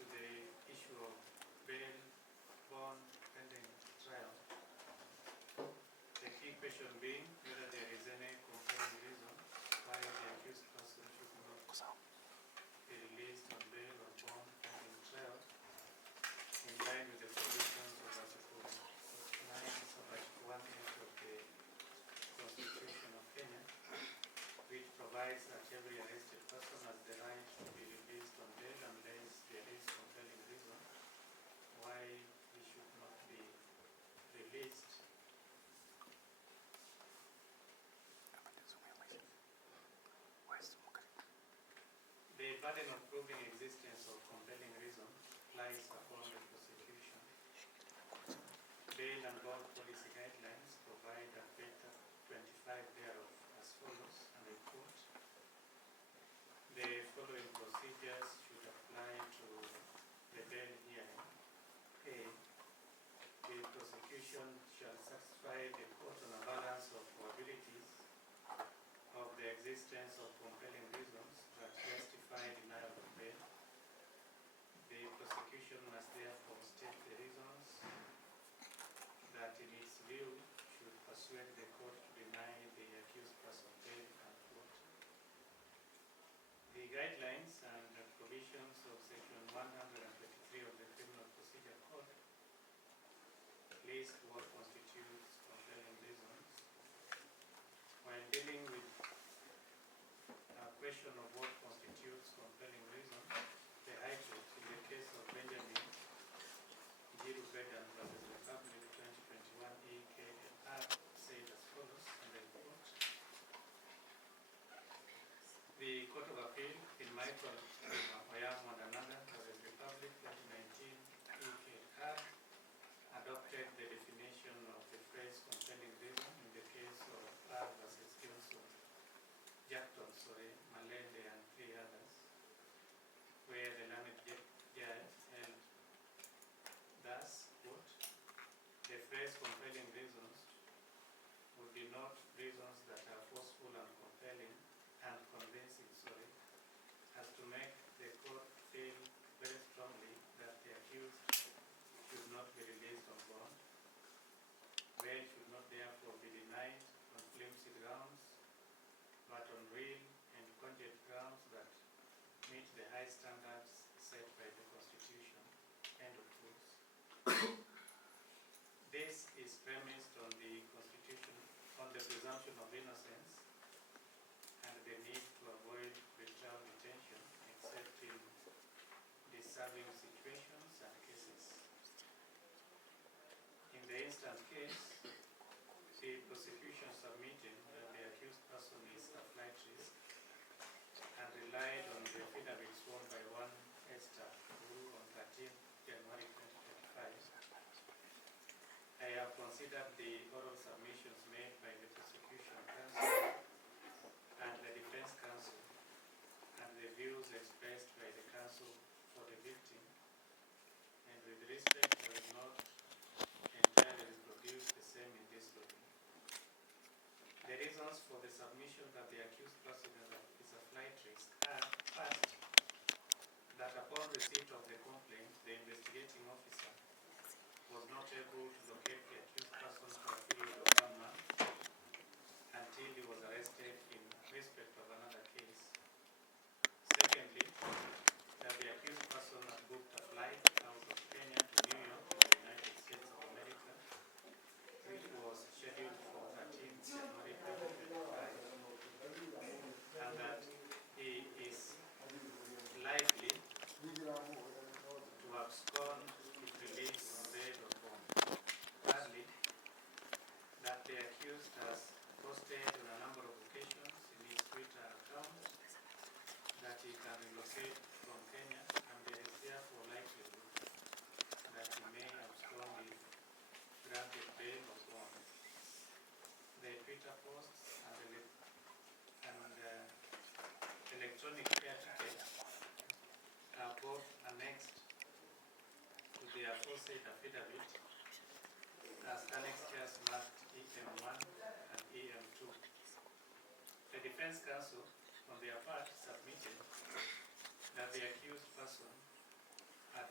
to the issue of bail, bond, pending trial. The key question being whether there is any compelling reason why the accused person should not be released on bail or bond pending trial in line with the provisions of Article 9, Sub-Article 1H of the Constitution of Kenya, which provides that every arrested person has the right to be released on bail unless there is compelling reason why he should not be released. The burden of proving existence of compelling reason lies upon the prosecution. Bail and bond policy guidelines provide a beta 25 thereof as follows, and I quote: the following procedures should apply to the bail hearing. A. The prosecution shall satisfy the court on a balance of probabilities of the existence of compelling reasons that justify denial of bail. The prosecution must therefore state the reasons that in its view should persuade the court to deny the accused person bail, unquote. The guidelines and the provisions of section 123 of the Criminal Procedure Code list what constitutes compelling reasons. While dealing with a question of what constitutes compelling reason, the High Court, in the case of Benjamin Jiru Bedan versus Republic 2021 EKLR, said as follows, and I quote: the Court of Appeal in Michael Oyam and another versus Republic 2019 EKLR adopted the definition of the phrase compelling reason in the case of R versus Jackson, Malende and 3 others, where the learned judge held thus, quote: the phrase compelling reasons would denote reasons that are forceful and compelling and convincing, as to make the court feel very strongly that the accused should not be released on bond. Bail should not therefore be denied on flimsy grounds, but on real and cogent grounds that meet the high standards set by the Constitution. End of quotes. This is premised on the Constitution, on the presumption of innocence and the need to avoid pretrial detention except in disturbing situations and cases. In the instant case, the prosecution submitted that the accused person is a flight risk and relied on the affidavit sworn by one Esther Guru on 13 January 2025. I have considered the oral submissions made by the prosecution counsel and the defense counsel and the views expressed by the counsel for the victim, and with respect I will not entirely reproduce the same in this document. The reasons for the submission that the accused person is a flight risk are, first, that upon receipt of the complaint, the investigating officer was not able to locate the accused person for a period of 1 month until he was arrested in respect of another case. Secondly, that the accused person had booked a flight out of Kenya to New York in the United States of America, which was scheduled for 13 January 2025, and that he is likely to abscond if released on bail or bond. Thirdly, that the accused has posted on a number of occasions in his Twitter account that he can relocate from Kenya, and there is therefore likelihood that he may abscond if granted bail or bond. The Twitter posts and electronic air tickets are both annexed to the aforesaid affidavit as annexures marked EM1 and EM2. The defense counsel, on their part, submitted that the accused person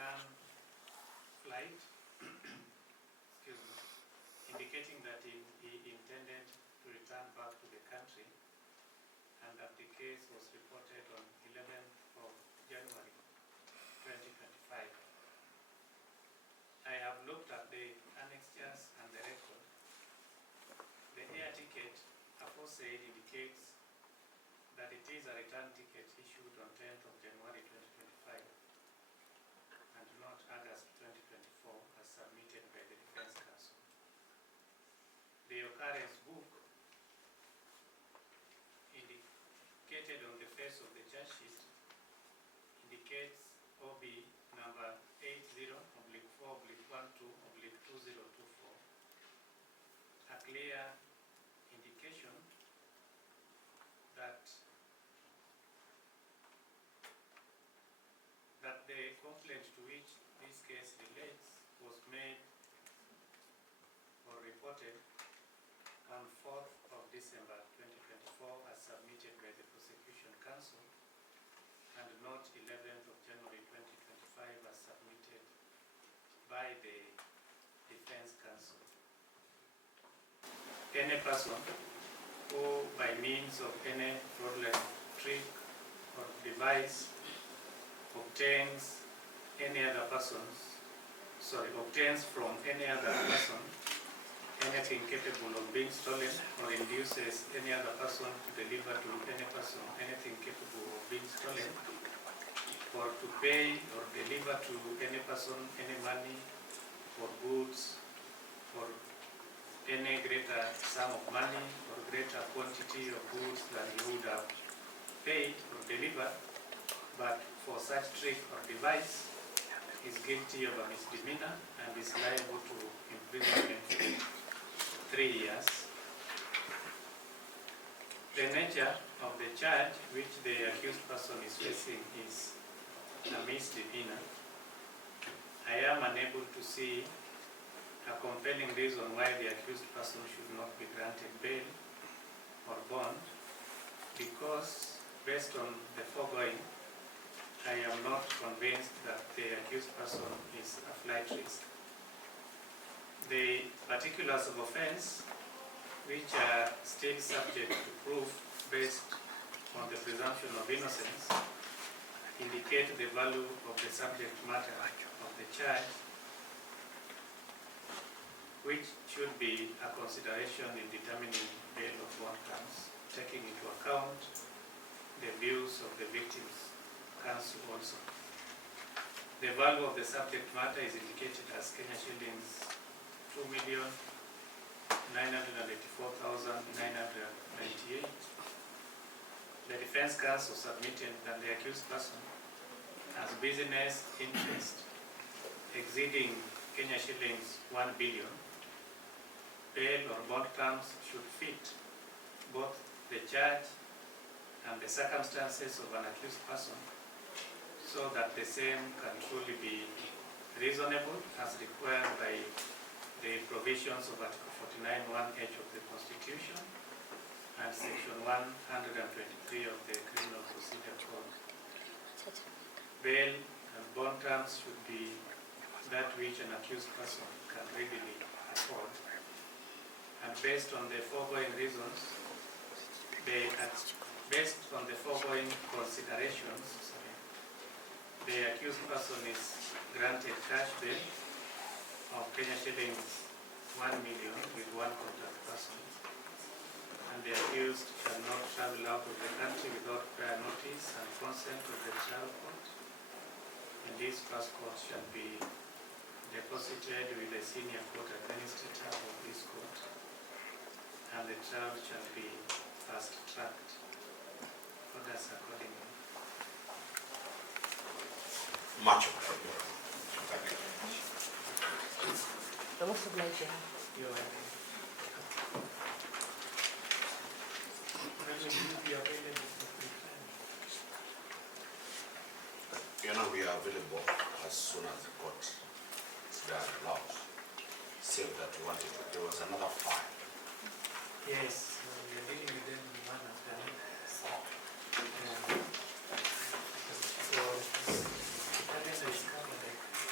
return flight, excuse me, indicating that he intended to return back to the country, and that the case was reported on 11th of January 2025. I have looked at the annexures and the record. The air ticket aforesaid indicates that it is a return ticket issued on 10th of January 2025 and not August 2024 as submitted by the Defense Counsel. The occurrence book indicated on the face of the charge sheet indicates OB number 80/4/12/2024, a clear indication that the complaint to which this case relates was made or reported on 4th of December 2024 as submitted by the Prosecution Counsel, and not 11th of January 2025 as submitted by the Defense Counsel. Any person who, by means of any fraudulent trick or device, obtains from any other person anything capable of being stolen, or induces any other person to deliver to any person anything capable of being stolen, or to pay or deliver to any person any money or goods or any greater sum of money or greater quantity of goods than he would have paid or delivered, but for such trick or device, is guilty of a misdemeanor and is liable to imprisonment for 3 years. The nature of the charge which the accused person is facing is a misdemeanor. I am unable to see a compelling reason why the accused person should not be granted bail or bond, because based on the foregoing, I am not convinced that the accused person is a flight risk. The particulars of offense, which are still subject to proof based on the presumption of innocence, indicate the value of the subject matter of the charge, which should be a consideration in determining bail or bond terms, taking into account the views of the victims' counsel also. The value of the subject matter is indicated as Kenya shillings 2,984,998. The defense counsel submitted that the accused person has business interest exceeding Kenya shillings 1 billion. Bail or bond terms should fit both the charge and the circumstances of an accused person, so that the same can truly be reasonable as required by the provisions of Article 49(1)(h) of the Constitution and Section 123 of the Criminal Procedure Code. Bail and bond terms should be that which an accused person can readily afford. And based on the foregoing reasons, based on the foregoing considerations, the accused person is granted cash bail of Kenya shillings 1 million with one contact person, and the accused shall not travel out of the country without prior notice and consent of the trial court, and this passport shall be deposited with the senior court administrator of this court, and the trial shall be fast-tracked. Orders accordingly. Much obliged. Thank you. The most obliged. You're welcome. When will you be available for free time? You know, we are available as soon as the court allows. Save that we wanted to. There was another file. Yes, we are dealing with them one after another. So, the calendar is covered like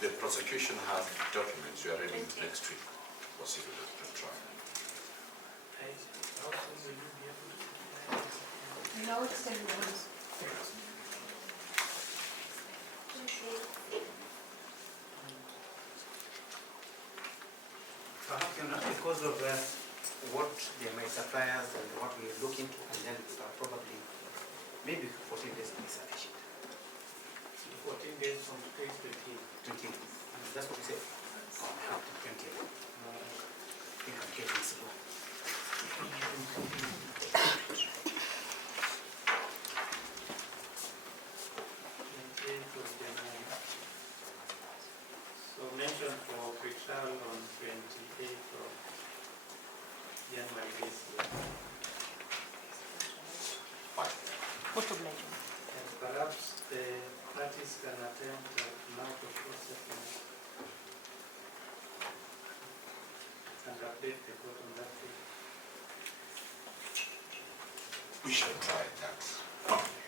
the prosecution have documents, you are ready next week, possibly to try. How soon will you be able to? No, it's 10 minutes. Perhaps not because of what my suppliers and what we look into, and then probably maybe 14 days will be sufficient. 14 days from today is 20. 20. That's what we said. Up to 20. I think I'm getting slow. So mentioned for pre-trial on 28th of January this year. Fine. Most obliging. And perhaps the parties can attempt now to process and update the court on that. We shall try that.